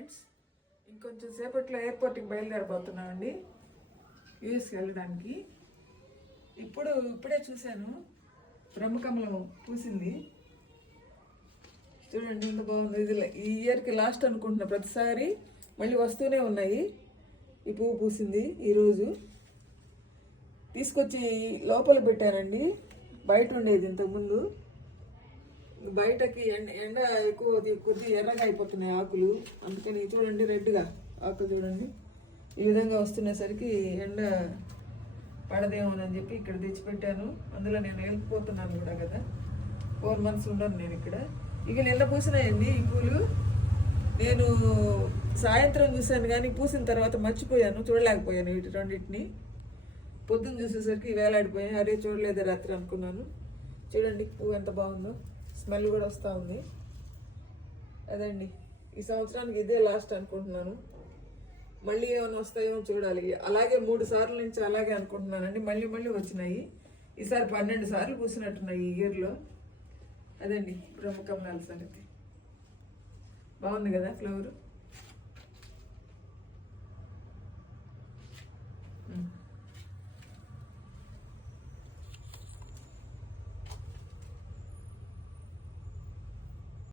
Friends ఇంకొంచెం సేపట్లో ఎయిర్పోర్ట్కి బయలుదేరబోతున్నామండి. యూఎస్కి వెళ్ళడానికి ఇప్పుడు ఇప్పుడే చూశాను బ్రహ్మకమలం పూసింది. చూడండి ఎంత బాగుంది. ఇది ఈ ఇయర్కి లాస్ట్ అనుకుంటున్నా ప్రతిసారి. మళ్ళీ వస్తూనే ఉన్నాయి. ఈ పువ్వు పూసింది ఈరోజు. తీసుకొచ్చి లోపల పెట్టానండి. బయట ఉండేది ఇంతకుముందు. బయటకి ఎండ ఎండ ఎక్కువ కొద్ది ఎర్రగా అయిపోతున్నాయి ఆకులు. అందుకని చూడండి రెడ్గా ఆకులు చూడండి. ఈ విధంగా వస్తున్నసరికి ఎండ పడదేమోనని చెప్పి ఇక్కడ తెచ్చిపెట్టాను. అందులో నేను వెళ్ళిపోతున్నాను కూడా కదా. ఫోర్ మంత్స్ ఉండను నేను ఇక్కడ. ఇక నిన్న పూసినాయండి ఈ పూలు. నేను సాయంత్రం చూశాను కానీ పూసిన తర్వాత మర్చిపోయాను. చూడలేకపోయాను వీటి రెండింటిని. పొద్దున్న చూసేసరికి వేలాడిపోయాను అరే చూడలేదు రాత్రి అనుకున్నాను. చూడండి పువ్వు ఎంత బాగుందో. స్మెల్ కూడా వస్తూ ఉంది. అదండి. ఈ సంవత్సరానికి ఇదే లాస్ట్ అనుకుంటున్నాను. మళ్ళీ ఏమైనా వస్తాయో చూడాలి. అలాగే మూడు సార్లు నుంచి అలాగే అనుకుంటున్నానండి. మళ్ళీ మళ్ళీ వచ్చినాయి. ఈసారి పన్నెండు సార్లు పూసినట్టున్నాయి ఈ ఇయర్లో అదండి. బ్రహ్మకమలాల సంగతి. బాగుంది కదా ఫ్లవర్?